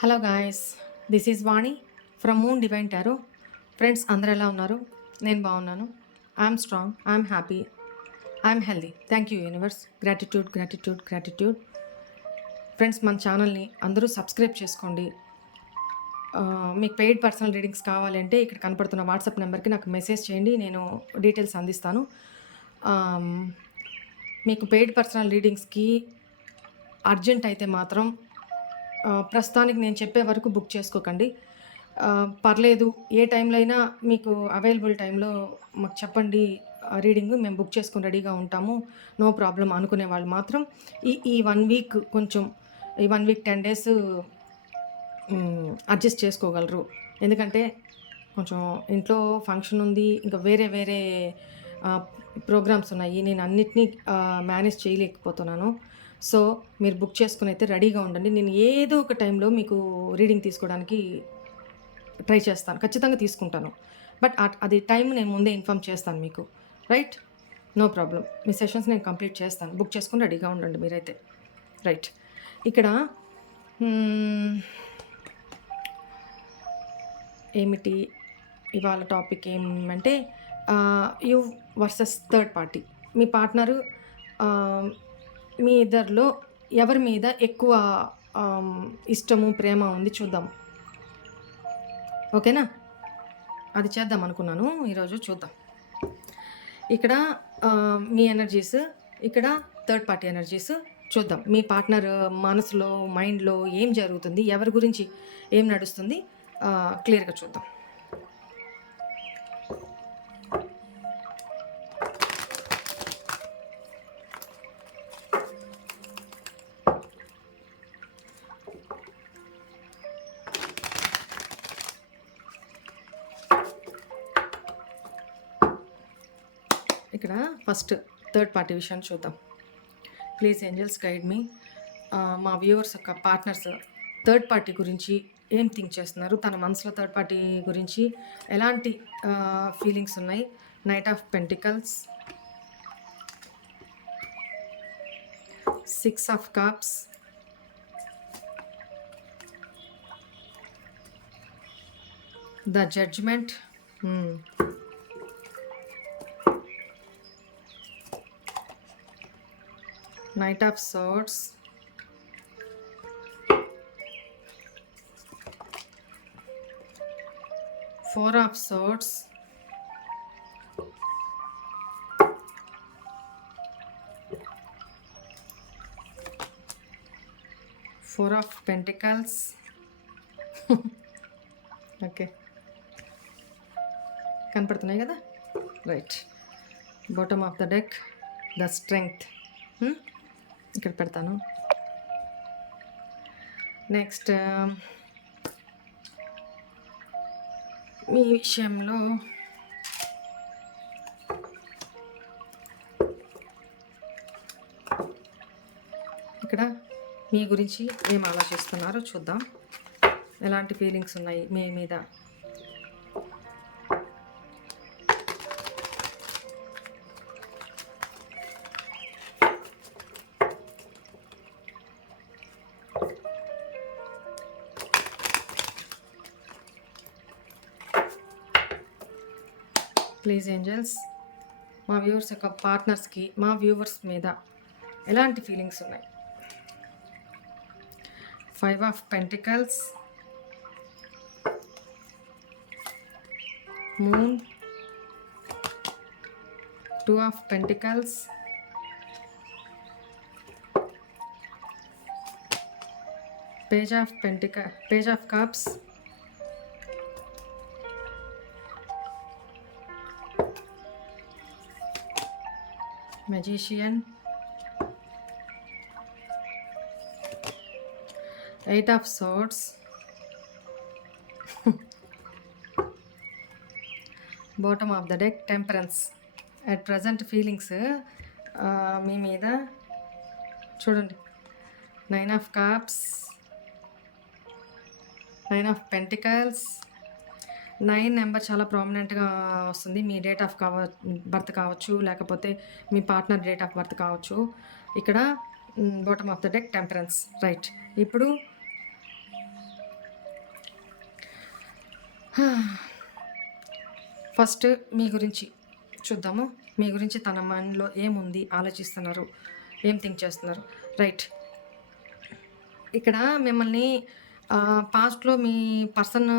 Hello guys this is Vani from moon divine tarot. Friends అందరు ఎలా ఉన్నారు? నేను బాగున్నాను. I'm strong I'm happy I'm healthy. Thank you universe. Gratitude gratitude gratitude. Friends మన ఛానల్ని అందరూ సబ్స్క్రైబ్ చేసుకోండి. మీకు పెయిడ్ పర్సనల్ రీడింగ్స్ కావాలంటే ఇక్కడ కనపడుతున్న వాట్సాప్ నెంబర్కి నాకు మెసేజ్ చేయండి నేను డీటెయిల్స్ అందిస్తాను. మీకు పెయిడ్ పర్సనల్ రీడింగ్స్కి అర్జెంట్ అయితే మాత్రం ప్రస్తుతానికి నేను చెప్పే వరకు బుక్ చేసుకోకండి. పర్లేదు ఏ టైంలో అయినా మీకు అవైలబుల్ టైంలో మాకు చెప్పండి రీడింగ్ మేము బుక్ చేసుకుని రెడీగా ఉంటాము. నో ప్రాబ్లం అనుకునే వాళ్ళు మాత్రం ఈ ఈ వన్ వీక్ కొంచెం ఈ one week ten days adjust చేసుకోగలరు. ఎందుకంటే కొంచెం ఇంట్లో ఫంక్షన్ ఉంది ఇంకా వేరే వేరే ప్రోగ్రామ్స్ ఉన్నాయి. నేను అన్నిటినీ మేనేజ్ చేయలేకపోతున్నాను. సో మీరు బుక్ చేసుకుని అయితే రెడీగా ఉండండి. నేను ఏదో ఒక టైంలో మీకు రీడింగ్ తీసుకోవడానికి ట్రై చేస్తాను. ఖచ్చితంగా తీసుకుంటాను. బట్ అది టైం నేను ముందే ఇన్ఫామ్ చేస్తాను మీకు. రైట్? No problem. మీ సెషన్స్ నేను కంప్లీట్ చేస్తాను. బుక్ చేసుకుని రెడీగా ఉండండి మీరైతే. రైట్. ఇక్కడ ఏమిటి? ఇవాళ టాపిక్ ఏమంటే యు వర్సెస్ థర్డ్ పార్టీ. మీ పార్ట్నరు మీ ఇద్దరిలో ఎవరి మీద ఎక్కువ ఇష్టము ప్రేమ ఉంది చూద్దాం. ఓకేనా? అది చేద్దాం అనుకున్నాను. ఈరోజు చూద్దాం. ఇక్కడ మీ ఎనర్జీస్ ఇక్కడ థర్డ్ పార్టీ ఎనర్జీస్ చూద్దాం. మీ పార్ట్నర్ మనసులో మైండ్లో ఏం జరుగుతుంది? ఎవరి గురించి ఏం నడుస్తుంది? క్లియర్గా చూద్దాం. ఫస్ట్ థర్డ్ పార్టీ విషయాన్ని చూద్దాం. Please angels guide me. మా వ్యూవర్స్ యొక్క పార్ట్నర్స్ థర్డ్ పార్టీ గురించి ఏం థింక్ చేస్తున్నారు? తన మనసులో థర్డ్ పార్టీ గురించి ఎలాంటి ఫీలింగ్స్ ఉన్నాయి? Knight of pentacles six of cups the judgement knight of swords four of swords four of pentacles okay కనపడుతున్నాయి కదా right bottom of the deck the strength ఇక్కడ పెడతాను నెక్స్ట్ మీ విషయంలో ఇక్కడ మీ గురించి ఏం ఆలోచిస్తున్నారో చూద్దాం. ఎలాంటి ఫీలింగ్స్ ఉన్నాయి మీ మీద? ప్లీజ్ ఏంజల్స్ మా వ్యూవర్స్ యొక్క పార్ట్నర్స్కి మా వ్యూవర్స్ మీద ఎలాంటి ఫీలింగ్స్ ఉన్నాయి? Five of pentacles moon two of pentacles page of pentacles page of cups magician eight of swords bottom of the deck temperance at present feelings మీ మీద చూడండి nine of cups nine of pentacles nine number చాలా ప్రామినెంట్గా వస్తుంది. మీ date of కావ birth కావచ్చు లేకపోతే మీ పార్ట్నర్ డేట్ ఆఫ్ బర్త్ కావచ్చు. ఇక్కడ bottom of the deck temperance. Right. ఇప్పుడు ఫస్ట్ మీ గురించి చూద్దాము. మీ గురించి తన మైండ్లో ఏముంది? ఆలోచిస్తున్నారు. ఏం థింక్ చేస్తున్నారు? రైట్. ఇక్కడ మిమ్మల్ని పాస్ట్లో మీ పర్సన్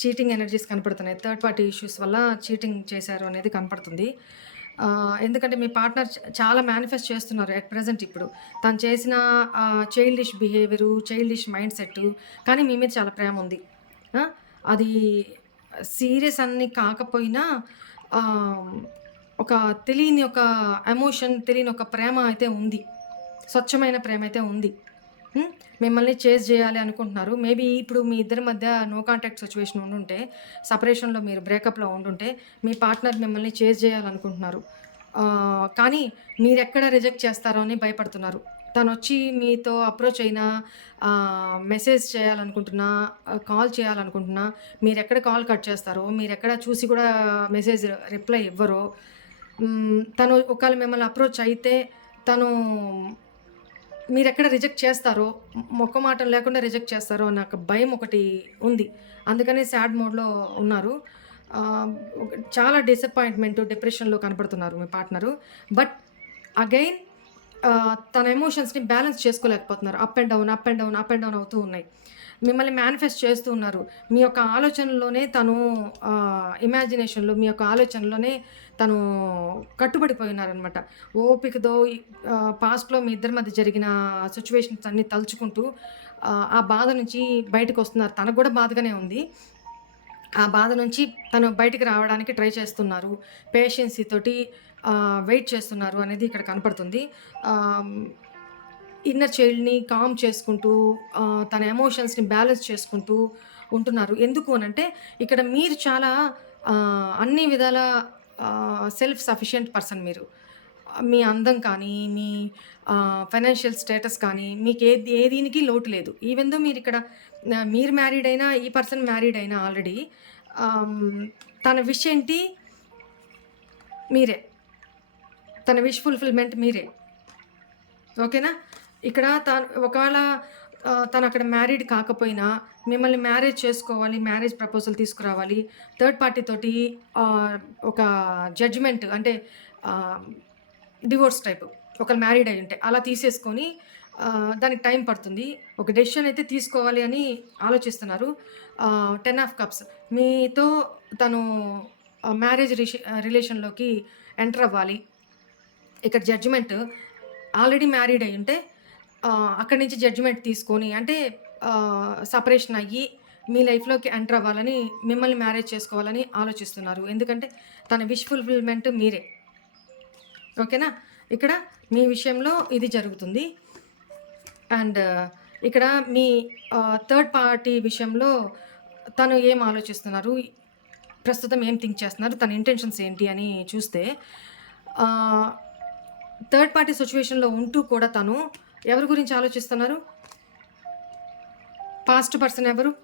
చీటింగ్ ఎనర్జీస్ కనపడుతున్నాయి. థర్డ్ పార్టీ ఇష్యూస్ వల్ల చీటింగ్ చేశారు అనేది కనపడుతుంది. ఎందుకంటే మీ పార్ట్నర్ చాలా మేనిఫెస్ట్ చేస్తున్నారు అట్ ప్రజెంట్ ఇప్పుడు. తను చేసిన childish behaviour childish mind set కానీ మీ మీద చాలా ప్రేమ ఉంది. అది సీరియస్ అన్ని కాకపోయినా ఒక తెలియని ఒక ఎమోషన్ తెలియని ఒక ప్రేమ అయితే ఉంది. స్వచ్ఛమైన ప్రేమ అయితే ఉంది. మిమ్మల్ని చేజ్ చేయాలి అనుకుంటున్నారు. మేబీ ఇప్పుడు మీ ఇద్దరి మధ్య నో కాంటాక్ట్ సిచ్యువేషన్ ఉండుంటే సపరేషన్లో మీరు బ్రేకప్లో ఉండుంటే మీ పార్ట్నర్ మిమ్మల్ని చేజ్ చేయాలనుకుంటున్నారు. కానీ మీరు ఎక్కడ రిజెక్ట్ చేస్తారో అని భయపడుతున్నారు. తను వచ్చి మీతో అప్రోచ్ అయినా మెసేజ్ చేయాలనుకుంటున్నా కాల్ చేయాలనుకుంటున్నా మీరు ఎక్కడ కాల్ కట్ చేస్తారో మీరు ఎక్కడ చూసి కూడా మెసేజ్ రిప్లై ఇవ్వరో తను ఒకవేళ మిమ్మల్ని అప్రోచ్ అయితే తను మీరు ఎక్కడ రిజెక్ట్ చేస్తారో మొక్క మాట లేకుండా రిజెక్ట్ చేస్తారో నాకు ఒక భయం ఒకటి ఉంది. అందుకనే సాడ్ మోడ్లో ఉన్నారు. చాలా డిసప్పాయింట్మెంట్ డిప్రెషన్లో కనపడుతున్నారు మీ పార్ట్నరు. బట్ అగైన్ తన ఎమోషన్స్ని balance చేసుకోలేకపోతున్నారు. Up and down up and down up and down అవుతూ ఉన్నాయి. మిమ్మల్ని మేనిఫెస్ట్ చేస్తూ ఉన్నారు. మీ యొక్క ఆలోచనలోనే తను ఇమాజినేషన్లో మీ యొక్క ఆలోచనలోనే తను కట్టుబడిపోయినారనమాట ఓపికతో పాస్ట్లో మీ ఇద్దరి మధ్య జరిగిన సిచ్యువేషన్స్ అన్నీ తలుచుకుంటూ ఆ, ఆ బాధ నుంచి బయటకు వస్తున్నారు. తనకు కూడా బాధగానే ఉంది. ఆ బాధ నుంచి తను బయటికి రావడానికి ట్రై చేస్తున్నారు. పేషెన్సీ తోటి వెయిట్ చేస్తున్నారు అనేది ఇక్కడ కనపడుతుంది. ఇన్నర్ చైల్డ్ని కామ్ చేసుకుంటూ తన ఎమోషన్స్ని బ్యాలెన్స్ చేసుకుంటూ ఉంటున్నారు. ఎందుకు అని అంటే ఇక్కడ మీరు చాలా అన్ని విధాల సెల్ఫ్ సఫిషియెంట్ పర్సన్ మీరు. మీ అందం కానీ మీ ఫైనాన్షియల్ స్టేటస్ కానీ మీకు ఏ ఏ దీనికి లోటు లేదు. ఈవెన్ దో మీరు ఇక్కడ మీరు మ్యారీడ్ అయినా ఈ పర్సన్ మ్యారీడ్ అయినా ఆల్రెడీ తన విష్ ఏంటి? మీరే. తన విష్ ఫుల్ఫిల్మెంట్ మీరే. ఓకేనా? ఇక్కడ తను ఒకవేళ తను అక్కడ మ్యారీడ్ కాకపోయినా మిమ్మల్ని మ్యారేజ్ చేసుకోవాలి మ్యారేజ్ ప్రపోజల్ తీసుకురావాలి థర్డ్ పార్టీ తోటి ఒక జడ్జిమెంట్ అంటే డివోర్స్ టైప్ ఒకరు మ్యారీడ్ అయి ఉంటే అలా తీసేసుకొని దానికి టైం పడుతుంది. ఒక డెసిషన్ అయితే తీసుకోవాలి అని ఆలోచిస్తున్నారు. టెన్ ఆఫ్ కప్స్ మీతో తను మ్యారేజ్ రిలేషన్లోకి ఎంటర్ అవ్వాలి. ఇక్కడ జడ్జిమెంట్ ఆల్రెడీ మ్యారీడ్ అయి ఉంటే అక్కడి నుంచి జడ్జిమెంట్ తీసుకొని అంటే సపరేషన్ అయ్యి మీ లైఫ్లోకి ఎంటర్ అవ్వాలని మిమ్మల్ని మ్యారేజ్ చేసుకోవాలని ఆలోచిస్తున్నారు. ఎందుకంటే తన విష్ ఫుల్ఫిల్మెంట్ మీరే. ఓకేనా? ఇక్కడ మీ విషయంలో ఇది జరుగుతుంది. అండ్ ఇక్కడ మీ థర్డ్ పార్టీ విషయంలో తను ఏం ఆలోచిస్తున్నారు? ప్రస్తుతం ఏం థింక్ చేస్తున్నారు? తన ఇంటెన్షన్స్ ఏంటి అని చూస్తే థర్డ్ పార్టీ సిచ్యువేషన్లో ఉంటూ కూడా తను ఎవరి గురించి ఆలోచిస్తున్నారు? పాస్ట్ పర్సన్ ఎవరు?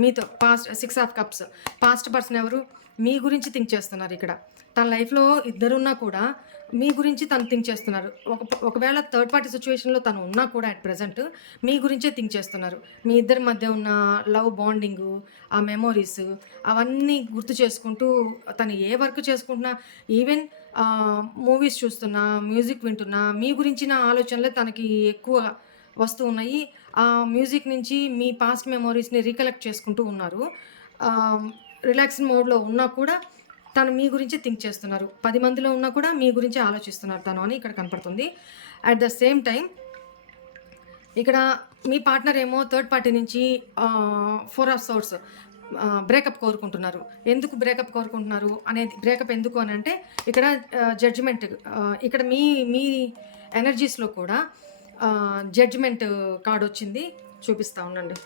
మీతో past six of cups past person ఎవరు? మీ గురించి థింక్ చేస్తున్నారు ఇక్కడ. తన లైఫ్లో ఇద్దరున్నా కూడా మీ గురించి తను థింక్ చేస్తున్నారు. ఒక ఒకవేళ థర్డ్ పార్టీ సిచ్యువేషన్లో తను ఉన్నా కూడా అట్ ప్రజెంట్ మీ గురించే థింక్ చేస్తున్నారు. మీ ఇద్దరి మధ్య ఉన్న లవ్ బాండింగ్ ఆ మెమోరీస్ అవన్నీ గుర్తు చేసుకుంటూ తను ఏ వర్క్ చేసుకుంటున్నా ఈవెన్ మూవీస్ చూస్తున్నా మ్యూజిక్ వింటున్నా మీ గురించిన ఆలోచనలే తనకి ఎక్కువ వస్తూ ఉన్నాయి. ఆ మ్యూజిక్ నుంచి మీ పాస్ట్ మెమోరీస్ని రీకలెక్ట్ చేసుకుంటూ ఉన్నారు. రిలాక్స్ మోడ్లో ఉన్నా కూడా తను మీ గురించి థింక్ చేస్తున్నారు. పది మందిలో ఉన్నా కూడా మీ గురించి ఆలోచిస్తున్నారు తను అని ఇక్కడ కనపడుతుంది. అట్ ద సేమ్ టైం ఇక్కడ మీ పార్ట్నర్ ఏమో థర్డ్ పార్టీ నుంచి ఫోర్ ఆఫ్ సోర్స్ బ్రేకప్ కోరుకుంటున్నారు. ఎందుకు బ్రేకప్ కోరుకుంటున్నారు? అనేది బ్రేకప్ ఎందుకు అని అంటే ఇక్కడ జడ్జిమెంట్ ఇక్కడ మీ మీ ఎనర్జీస్లో కూడా జడ్జిమెంట్ కార్డ్ వచ్చింది. చూపిస్తా ఉండండి.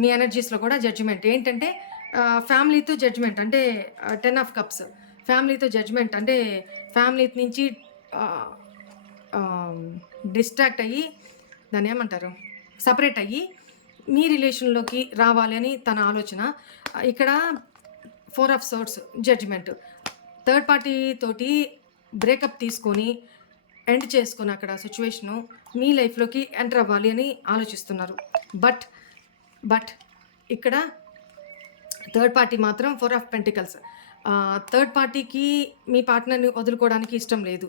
మీ ఎనర్జీస్లో కూడా జడ్జిమెంట్ ఏంటంటే ఫ్యామిలీతో జడ్జిమెంట్ అంటే టెన్ ఆఫ్ కప్స్ ఫ్యామిలీతో జడ్జిమెంట్ అంటే ఫ్యామిలీ నుంచి డిస్ట్రాక్ట్ అయ్యి దాన్ని ఏమంటారు? సపరేట్ అయ్యి మీ రిలేషన్లోకి రావాలి అని తన ఆలోచన. ఇక్కడ four of swords judgement. Third party తోటి బ్రేకప్ తీసుకొని ఎండ్ చేసుకుని అక్కడ సిచ్యువేషను మీ లైఫ్లోకి ఎంటర్ అవ్వాలి అని ఆలోచిస్తున్నారు. బట్ బట్ ఇక్కడ థర్డ్ పార్టీ మాత్రం ఫోర్ ఆఫ్ పెంటికల్స్. థర్డ్ పార్టీకి మీ పార్ట్నర్ని వదులుకోవడానికి ఇష్టం లేదు.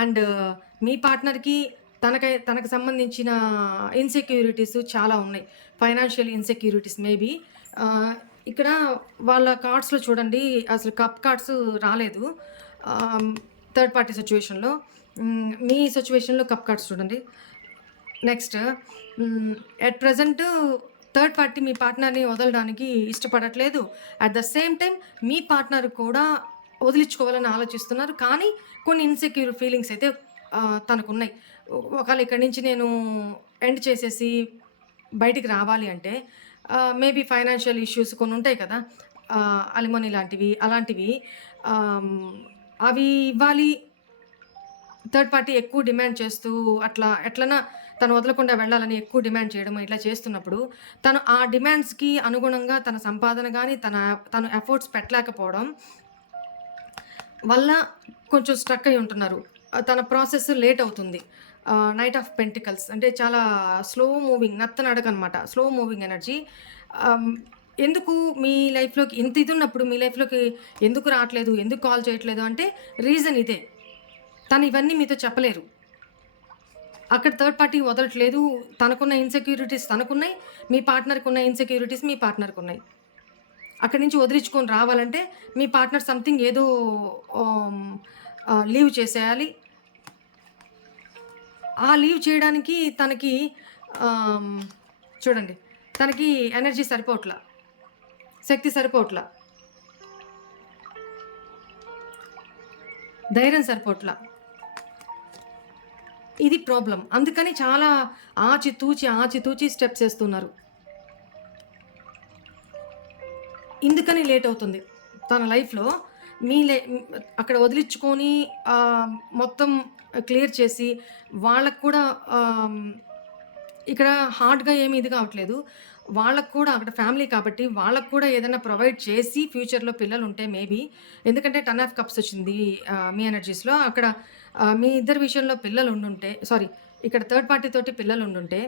అండ్ మీ పార్ట్నర్కి తనకై తనకు సంబంధించిన ఇన్సెక్యూరిటీస్ చాలా ఉన్నాయి. ఫైనాన్షియల్ ఇన్సెక్యూరిటీస్ మేబీ ఇక్కడ వాళ్ళ కార్డ్స్లో చూడండి అసలు కప్ కార్డ్స్ రాలేదు. థర్డ్ పార్టీ సిచ్యువేషన్లో మీ సిచ్యువేషన్లో కప్ కార్డ్స్ చూడండి. Next at present third party మీ పార్ట్నర్ని వదలడానికి ఇష్టపడట్లేదు. అట్ ద సేమ్ టైం మీ పార్ట్నర్ కూడా వదిలించుకోవాలని ఆలోచిస్తున్నారు. కానీ కొన్ని ఇన్సెక్యూర్ ఫీలింగ్స్ అయితే తనకున్నాయి ఒకవేళ ఇక్కడి నుంచి నేను ఎండ్ చేసేసి బయటికి రావాలి అంటే మేబీ ఫైనాన్షియల్ ఇష్యూస్ కొన్ని ఉంటాయి కదా అలిమోని లాంటివి అలాంటివి అవి ఇవ్వాలి. థర్డ్ పార్టీ ఎక్కువ డిమాండ్ చేస్తూ అట్లా ఎట్లనా తను వదలకుండా వెళ్ళాలని ఎక్కువ డిమాండ్ చేయడం ఇట్లా చేస్తున్నప్పుడు తను ఆ డిమాండ్స్కి అనుగుణంగా తన సంపాదన కానీ తన తను ఎఫర్ట్స్ పెట్టలేకపోవడం వల్ల కొంచెం స్ట్రక్ అయి ఉంటున్నారు. తన ప్రాసెస్ లేట్ అవుతుంది. నైట్ ఆఫ్ పెంటికల్స్ అంటే చాలా స్లో మూవింగ్ నత్తనడక అనమాట స్లో మూవింగ్ ఎనర్జీ ఎందుకు మీ లైఫ్లోకి ఇంత ఇది ఉన్నప్పుడు మీ లైఫ్లోకి ఎందుకు రావట్లేదు ఎందుకు కాల్ చేయట్లేదు అంటే రీజన్ ఇదే. తను ఇవన్నీ మీతో చెప్పలేరు. అక్కడ థర్డ్ పార్టీ వదలట్లేదు. తనకున్న ఇన్సెక్యూరిటీస్ తనకున్నాయి. మీ పార్ట్నర్కి ఉన్న ఇన్సెక్యూరిటీస్ మీ పార్ట్నర్కి ఉన్నాయి అక్కడి నుంచి వదిలించుకొని రావాలంటే మీ పార్ట్నర్ సంథింగ్ ఏదో um, uh, లీవ్ చేసేయాలి. ఆ లీవ్ చేయడానికి తనకి చూడండి తనకి ఎనర్జీ సరిపోవట్లా శక్తి సరిపోవట్లా ధైర్యం సరిపోవట్లా. ఇది ప్రాబ్లం. అందుకని చాలా ఆచితూచి ఆచితూచి స్టెప్స్ వేస్తున్నారు. ఇందుకని లేట్ అవుతుంది. తన లైఫ్లో మీ లే అక్కడ వదిలించుకొని మొత్తం క్లియర్ చేసి వాళ్ళకు కూడా ఇక్కడ హార్డ్గా ఏమి ఇది కావట్లేదు. వాళ్ళకు కూడా అక్కడ ఫ్యామిలీ కాబట్టి వాళ్ళకు కూడా ఏదైనా ప్రొవైడ్ చేసి ఫ్యూచర్లో పిల్లలు ఉంటే మేబీ ఎందుకంటే టన్ ఆఫ్ కప్స్ వచ్చింది మీ ఎనర్జీస్లో. అక్కడ మీ ఇద్దరి విషయంలో పిల్లలు ఉండుంటే సారీ ఇక్కడ థర్డ్ పార్టీ తోటి పిల్లలు ఉండుంటే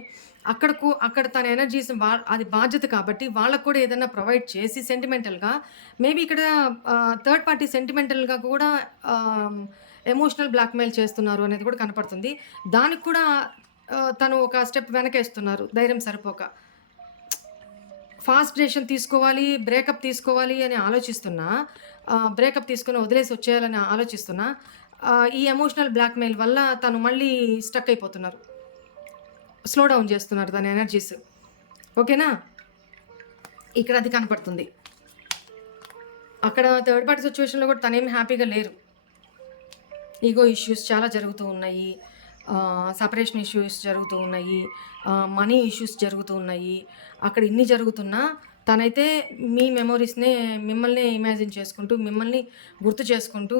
అక్కడకు అక్కడ తన ఎనర్జీస్ వా అది బాధ్యత కాబట్టి వాళ్ళకు కూడా ఏదైనా ప్రొవైడ్ చేసి సెంటిమెంటల్గా మేబీ ఇక్కడ థర్డ్ పార్టీ సెంటిమెంటల్గా కూడా ఎమోషనల్ బ్లాక్మెయిల్ చేస్తున్నారు అనేది కూడా కనపడుతుంది. దానికి కూడా తను ఒక స్టెప్ వెనకేస్తున్నారు. ధైర్యం సరిపోక. ఫాస్ట్ డెసిషన్ తీసుకోవాలి బ్రేకప్ తీసుకోవాలి అని ఆలోచిస్తున్నా బ్రేకప్ తీసుకుని వదిలేసి వచ్చేయాలని ఆలోచిస్తున్నా ఈ ఎమోషనల్ బ్లాక్మెయిల్ వల్ల తను మళ్ళీ స్టక్ అయిపోతున్నారు. స్లో డౌన్ చేస్తున్నారు తన ఎనర్జీస్ ఓకేనా? ఇక్కడ అది కనపడుతుంది. అక్కడ థర్డ్ పార్టీ సిచ్యువేషన్లో కూడా తనేం హ్యాపీగా లేరు. ఈగో ఇష్యూస్ చాలా జరుగుతూ ఉన్నాయి. సపరేషన్ ఇష్యూస్ జరుగుతూ ఉన్నాయి. మనీ ఇష్యూస్ జరుగుతూ ఉన్నాయి. అక్కడ ఇన్ని జరుగుతున్నా తనైతే మీ మెమొరీస్నే మిమ్మల్ని ఇమాజిన్ చేసుకుంటూ మిమ్మల్ని గుర్తు చేసుకుంటూ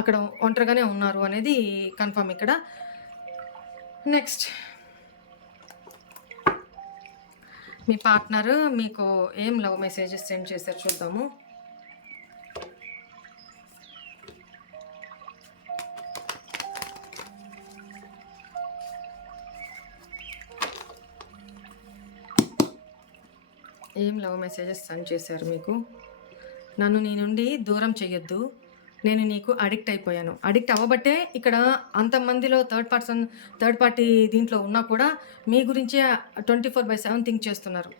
అక్కడ ఒంటరిగానే ఉన్నారు అనేది కన్ఫర్మ్ ఇక్కడ. నెక్స్ట్ మీ పార్ట్నర్ మీకు ఏం లవ్ మెసేజెస్ సెండ్ చేశారు చూద్దాము. ఏం లవ్ మెసేజెస్ సెండ్ చేశారు మీకు? నన్ను నీ నుండి దూరం చేయొద్దు నేను నీకు అడిక్ట్ అయిపోయాను. అడిక్ట్ అవ్వబట్టే ఇక్కడ అంతమందిలో థర్డ్ పర్సన్ థర్డ్ పార్టీ దీంట్లో ఉన్నా కూడా మీ గురించే twenty four by seven think చేస్తున్నారు.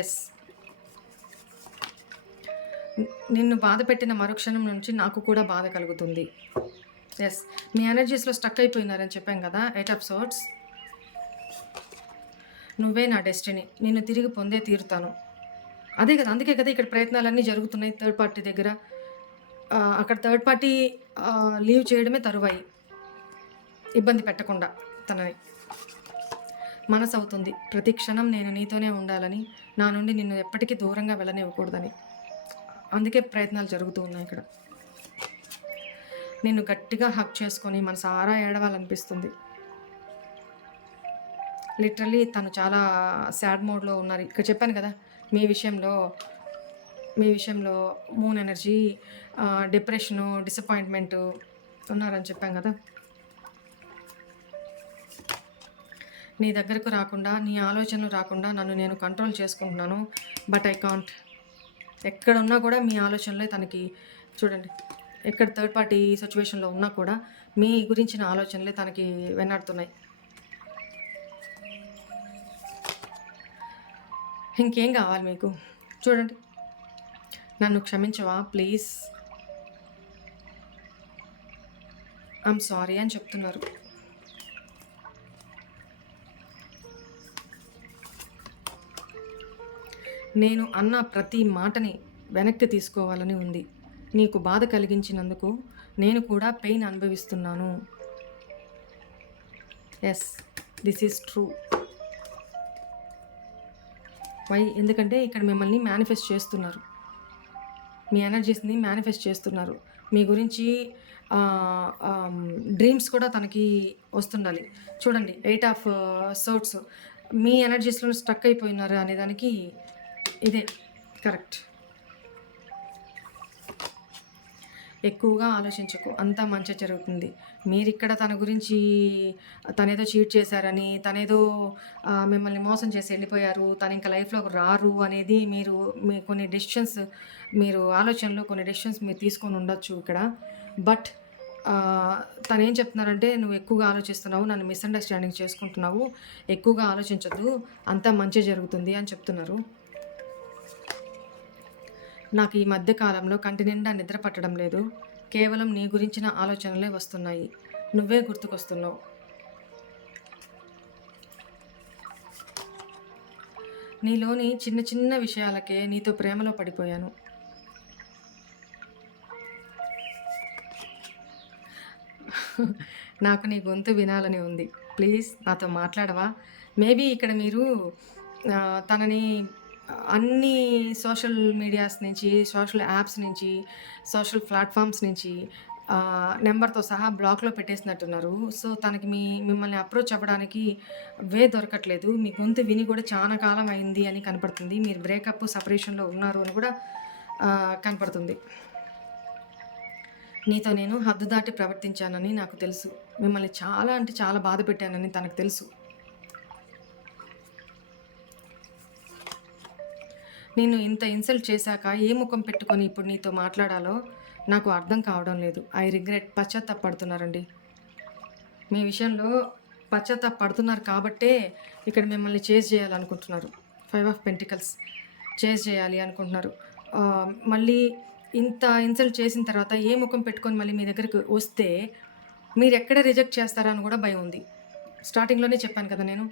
ఎస్ నిన్ను బాధ పెట్టిన మరుక్షణం నుంచి నాకు కూడా బాధ కలుగుతుంది. ఎస్ మీ ఎనర్జీస్లో స్టక్ అయిపోయినారని చెప్పాం కదా ఎయిట్ ఆఫ్ సోర్ట్స్ నువ్వే నా డెస్టినీ. నిన్ను తిరిగి పొందే తీరుతాను. అదే కదా అందుకే కదా ఇక్కడ ప్రయత్నాలన్నీ జరుగుతున్నాయి థర్డ్ పార్టీ దగ్గర. అక్కడ థర్డ్ పార్టీ లీవ్ చేయడమే తరువాయి. ఇబ్బంది పెట్టకుండా తనని. మనసు అవుతుంది ప్రతి క్షణం నేను నీతోనే ఉండాలని నా నుండి నిన్ను ఎప్పటికీ దూరంగా వెళ్ళనివ్వకూడదని. అందుకే ప్రయత్నాలు జరుగుతూ ఉన్నాయి ఇక్కడ. నిన్ను గట్టిగా హక్ చేసుకొని మన సారా ఏడవాలనిపిస్తుంది. లిటరలీ తను చాలా సాడ్ మోడ్లో ఉన్నారు. ఇక్కడ చెప్పాను కదా మీ విషయంలో మీ విషయంలో మూన్ ఎనర్జీ డిప్రెషను డిసప్పాయింట్మెంట్ ఉన్నారని చెప్పాం కదా. నీ దగ్గరకు రాకుండా నీ ఆలోచనలు రాకుండా నన్ను నేను కంట్రోల్ చేసుకుంటున్నాను బట్ ఐ కాంట్. ఎక్కడున్నా కూడా మీ ఆలోచనలే తనకి చూడండి ఎక్కడ థర్డ్ పార్టీ సిచ్యువేషన్లో ఉన్నా కూడా మీ గురించిన ఆలోచనలే తనకి వెన్నాడుతున్నాయి. ఇంకేం కావాలి మీకు? చూడండి. నన్ను క్షమించవా? ప్లీజ్. ఐమ్ సారీ అని చెప్తున్నారు. నేను అన్న ప్రతి మాటని వెనక్కి తీసుకోవాలని ఉంది. నీకు బాధ కలిగించినందుకు నేను కూడా పెయిన్ అనుభవిస్తున్నాను. Yes this is true why ఎందుకంటే ఇక్కడ మిమ్మల్ని మేనిఫెస్ట్ చేస్తున్నారు. మీ ఎనర్జీస్ని మేనిఫెస్ట్ చేస్తున్నారు. మీ గురించి డ్రీమ్స్ కూడా తనకి వస్తుండాలి. చూడండి ఎయిట్ ఆఫ్ సోట్స్ మీ ఎనర్జీస్లో స్టక్ అయిపోయినారు అనే దానికి ఇదే కరెక్ట్ ఎక్కువగా ఆలోచించకు. అంతా మంచి జరుగుతుంది. మీరు ఇక్కడ తన గురించి తనేదో చీట్ చేశారని తనేదో మిమ్మల్ని మోసం చేసి వెళ్ళిపోయారు తను ఇంకా లైఫ్లో రారు అనేది మీరు మీ కొన్ని డెసిషన్స్ మీరు ఆలోచనలో కొన్ని డెసిషన్స్ మీరు తీసుకొని ఉండొచ్చు ఇక్కడ. బట్ తను ఏం చెప్తున్నారంటే నువ్వు ఎక్కువగా ఆలోచిస్తున్నావు నన్ను మిస్అండర్స్టాండింగ్ చేసుకుంటున్నావు ఎక్కువగా ఆలోచించద్దు అంతా మంచి జరుగుతుంది అని చెప్తున్నారు. నాకు ఈ మధ్య కాలంలో కంటి నిండా నిద్ర పట్టడం లేదు. కేవలం నీ గురించిన ఆలోచనలే వస్తున్నాయి. నువ్వే గుర్తుకొస్తున్నావు. నీలోని చిన్న చిన్న విషయాలకే నీతో ప్రేమలో పడిపోయాను. నాకు నీ గొంతు వినాలని ఉంది. ప్లీజ్ నాతో మాట్లాడవా? మేబీ ఇక్కడ మీరు తనని అన్ని సోషల్ మీడియాస్ నుంచి సోషల్ యాప్స్ నుంచి సోషల్ ప్లాట్ఫామ్స్ నుంచి నెంబర్తో సహా బ్లాక్లో పెట్టేసినట్టున్నారు. సో తనకి మీ మిమ్మల్ని అప్రోచ్ అవ్వడానికి వే దొరకట్లేదు. మీ గొంతు విని కూడా చాలా కాలం అయింది అని కనపడుతుంది. మీరు బ్రేకప్ సపరేషన్లో ఉన్నారు అని కూడా కనపడుతుంది. నీతో నేను హద్దు దాటి ప్రవర్తించానని నాకు తెలుసు. మిమ్మల్ని చాలా అంటే చాలా బాధ పెట్టానని తనకు తెలుసు. నేను ఇంత ఇన్సల్ట్ చేశాక ఏ ముఖం పెట్టుకొని ఇప్పుడు నీతో మాట్లాడాలో నాకు అర్థం కావడం లేదు. ఐ రిగ్రెట్ పశ్చాత్తాపడుతున్నారండి మీ విషయంలో పశ్చాత్తాపడుతున్నారు కాబట్టే ఇక్కడ మిమ్మల్ని చేజ్ చేయాలనుకుంటున్నారు. ఫైవ్ ఆఫ్ పెంటికల్స్ చేజ్ చేయాలి అనుకుంటున్నారు. మళ్ళీ ఇంత ఇన్సల్ట్ చేసిన తర్వాత ఏ ముఖం పెట్టుకొని మళ్ళీ మీ దగ్గరికి వస్తే మీరు ఎక్కడ రిజెక్ట్ చేస్తారా అని కూడా భయం ఉంది. స్టార్టింగ్లోనే చెప్పాను కదా నేను.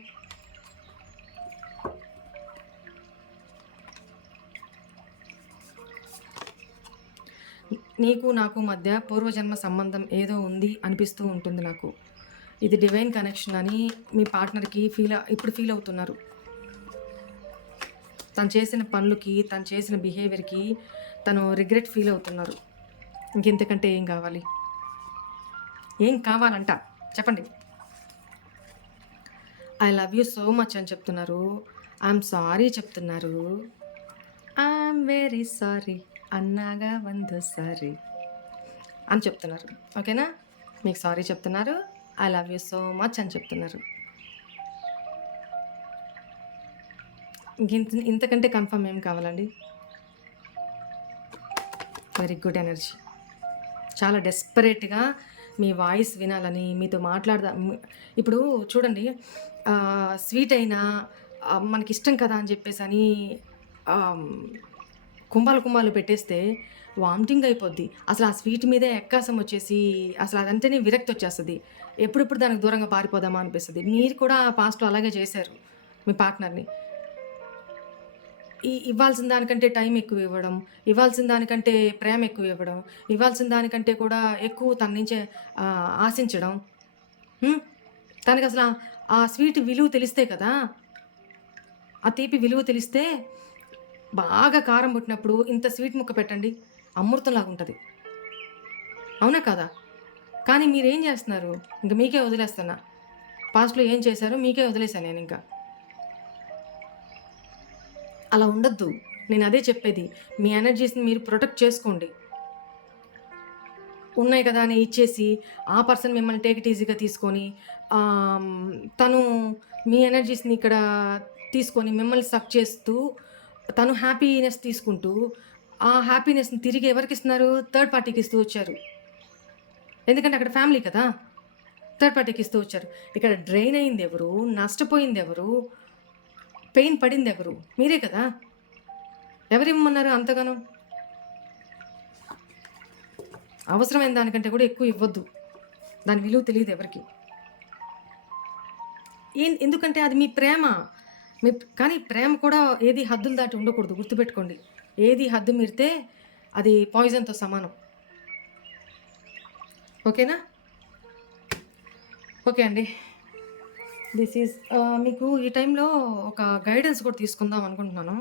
నీకు నాకు మధ్య పూర్వజన్మ సంబంధం ఏదో ఉంది అనిపిస్తూ ఉంటుంది నాకు. ఇది డివైన్ కనెక్షన్ అని మీ పార్ట్నర్కి ఫీల్ ఇప్పుడు ఫీల్ అవుతున్నారు. తను చేసిన పనులకి తను చేసిన బిహేవియర్కి తను రిగ్రెట్ ఫీల్ అవుతున్నారు. ఇంకెంతకంటే ఏం కావాలి? ఏం కావాలంట? చెప్పండి. I love you so much అని చెప్తున్నారు. ఐఎమ్ సారీ చెప్తున్నారు. ఐఎమ్ వెరీ సారీ అన్నాగా వంద సారీ అని చెప్తున్నారు. ఓకేనా? మీకు సారీ చెప్తున్నారు. I love you so much అని చెప్తున్నారు. ఇంత ఇంతకంటే కన్ఫర్మ్ ఏం కావాలండి? వెరీ గుడ్ ఎనర్జీ చాలా డెస్పరేట్గా మీ వాయిస్ వినాలని మీతో మాట్లాడదా ఇప్పుడు చూడండి స్వీట్ అయినా మనకి ఇష్టం కదా అని చెప్పేసి అని కుంభాలు కుంభాలు పెట్టేస్తే వామిటింగ్ అయిపోద్ది. అసలు ఆ స్వీట్ మీదే ఎక్కాసం వచ్చేసి అసలు అదంటేనే విరక్తి వచ్చేస్తుంది. ఎప్పుడెప్పుడు దానికి దూరంగా పారిపోదామా అనిపిస్తుంది. మీరు కూడా పాస్ట్లో అలాగే చేశారు మీ పార్ట్నర్ని. ఈ ఇవ్వాల్సిన దానికంటే టైం ఎక్కువ ఇవ్వడం ఇవ్వాల్సిన దానికంటే ప్రేమ ఎక్కువ ఇవ్వడం ఇవ్వాల్సిన దానికంటే కూడా ఎక్కువ తన నుంచే ఆశించడం తనకి అసలు ఆ- ఆ స్వీట్ విలువ తెలిస్తే కదా ఆ తీపి విలువ తెలిస్తే బాగా కారం పుట్టినప్పుడు ఇంత స్వీట్ ముక్క పెట్టండి అమృతంలాగా ఉంటుంది. అవునా కదా? కానీ మీరేం చేస్తున్నారు? ఇంకా మీకే వదిలేస్తున్నా. పాస్ట్లో ఏం చేశారో మీకే వదిలేశాను నేను ఇంకా. అలా ఉండొద్దు. నేను అదే చెప్పేది. మీ ఎనర్జీస్ని మీరు ప్రొటెక్ట్ చేసుకోండి. ఉన్నాయి కదా అని ఇచ్చేసి ఆ పర్సన్ మిమ్మల్ని టేక్ ఇట్ ఈజీగా తీసుకొని తను మీ ఎనర్జీస్ని ఇక్కడ తీసుకొని మిమ్మల్ని సక్ చేస్తూ తను హ్యాపీనెస్ తీసుకుంటూ ఆ హ్యాపీనెస్ని తిరిగి ఎవరికి ఇస్తున్నారు? థర్డ్ పార్టీకి ఇస్తూ వచ్చారు. ఎందుకంటే అక్కడ ఫ్యామిలీ కదా. థర్డ్ పార్టీకి ఇస్తూ వచ్చారు. ఇక్కడ డ్రైన్ అయింది ఎవరు? నష్టపోయింది ఎవరు? పెయిన్ పడింది ఎవరు? మీరే కదా. ఎవరిమ్మన్నారు అంతగానో? అవసరమైన దానికంటే కూడా ఎక్కువ ఇవ్వద్దు. దాని విలువ తెలియదు ఎవరికి. ఎందుకంటే అది మీ ప్రేమ. మీ కానీ ప్రేమ కూడా ఏది హద్దులు దాటి ఉండకూడదు గుర్తుపెట్టుకోండి. ఏది హద్దు మీరితే అది పాయిజన్తో సమానం. ఓకేనా? ఓకే అండి. దిస్ ఈజ్ మీకు ఈ టైంలో ఒక గైడెన్స్ కూడా తీసుకుందాం అనుకుంటున్నాను.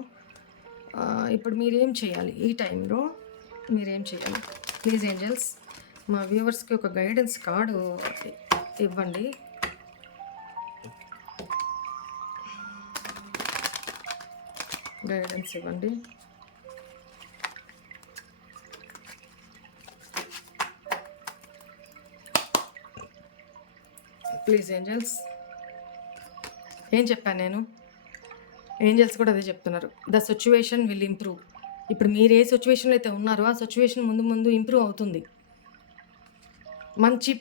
ఇప్పుడు మీరేం చేయాలి? ఈ టైంలో మీరేం చేయాలి? ప్లీజ్ ఏంజల్స్ మా వ్యూవర్స్కి ఒక గైడెన్స్ కార్డు ఇవ్వండి. గైడెన్స్ ఇవ్వండి. Please angels. ఏం చెప్పాను నేను? ఏంజల్స్ కూడా అదే చెప్తున్నారు. The situation will improve. ఇప్పుడు మీరు ఏ సిచ్యువేషన్లో అయితే ఉన్నారో ఆ సిచ్యువేషన్ ముందు ముందు ఇంప్రూవ్ అవుతుంది. మంచి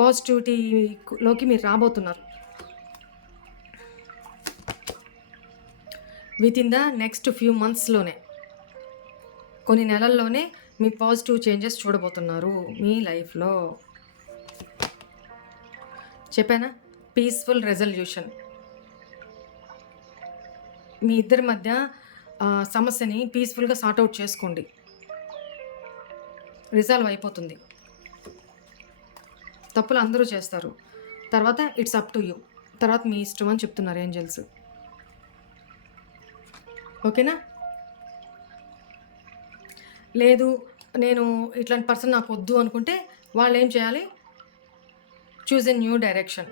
పాజిటివిటీలోకి మీరు రాబోతున్నారు. Within the next few మంత్స్లోనే కొన్ని నెలల్లోనే మీ పాజిటివ్ చేంజెస్ చూడబోతున్నారు మీ లైఫ్లో చెప్పానా? పీస్ఫుల్ రెజల్యూషన్ మీ ఇద్దరి మధ్య సమస్యని పీస్ఫుల్గా సార్ట్అవుట్ చేసుకోండి. రిజాల్వ్ అయిపోతుంది. తప్పులు అందరూ చేస్తారు. తర్వాత ఇట్స్ అప్ టు యూ తర్వాత మీ ఇష్టం అని చెప్తున్నారు ఏంజల్స్ ఓకేనా? లేదు నేను ఇట్లాంటి పర్సన్ నాకు వద్దు అనుకుంటే వాళ్ళు ఏం చేయాలి? Choose a new direction.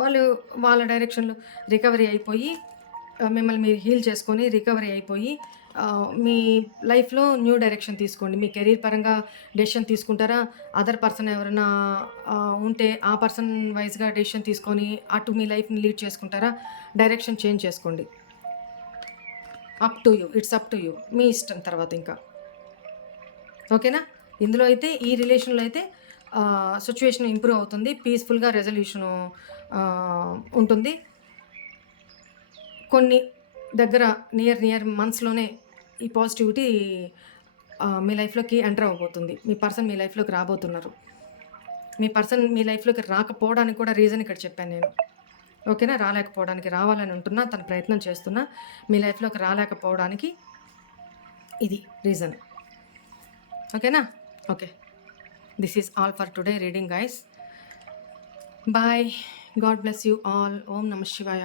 వాళ్ళు వాళ్ళ డైరెక్షన్లో రికవరీ అయిపోయి మిమ్మల్ని మీరు హీల్ చేసుకొని రికవరీ అయిపోయి మీ లైఫ్లో న్యూ డైరెక్షన్ తీసుకోండి. మీ కెరీర్ పరంగా డెసిషన్ తీసుకుంటారా? అదర్ పర్సన్ ఎవరైనా ఉంటే ఆ పర్సన్ వైజ్గా డెసిషన్ తీసుకొని అటు మీ లైఫ్ని లీడ్ చేసుకుంటారా? డైరెక్షన్ చేంజ్ చేసుకోండి. Up to you it's up to you మీ ఇష్టం తర్వాత ఇంకా. ఓకేనా? ఇందులో అయితే ఈ రిలేషన్లో అయితే సిచ్యువేషన్ ఇంప్రూవ్ అవుతుంది పీస్ఫుల్గా రెజల్యూషను ఉంటుంది. కొన్ని దగ్గర నియర్ నియర్ మంత్స్లోనే ఈ పాజిటివిటీ మీ లైఫ్లోకి ఎంటర్ అవబోతుంది మీ పర్సన్ మీ లైఫ్లోకి రాబోతున్నారు. మీ పర్సన్ మీ లైఫ్లోకి రాకపోవడానికి కూడా రీజన్ ఇక్కడ చెప్పాను నేను. ఓకేనా? రాలేకపోవడానికి రావాలని ఉంటున్నా తన ప్రయత్నం చేస్తున్నా మీ లైఫ్లోకి రాలేకపోవడానికి ఇది రీజన్. ఓకేనా? Okay. This is all for today reading guys. Bye. God bless you all. ఓం నమ శివాయ.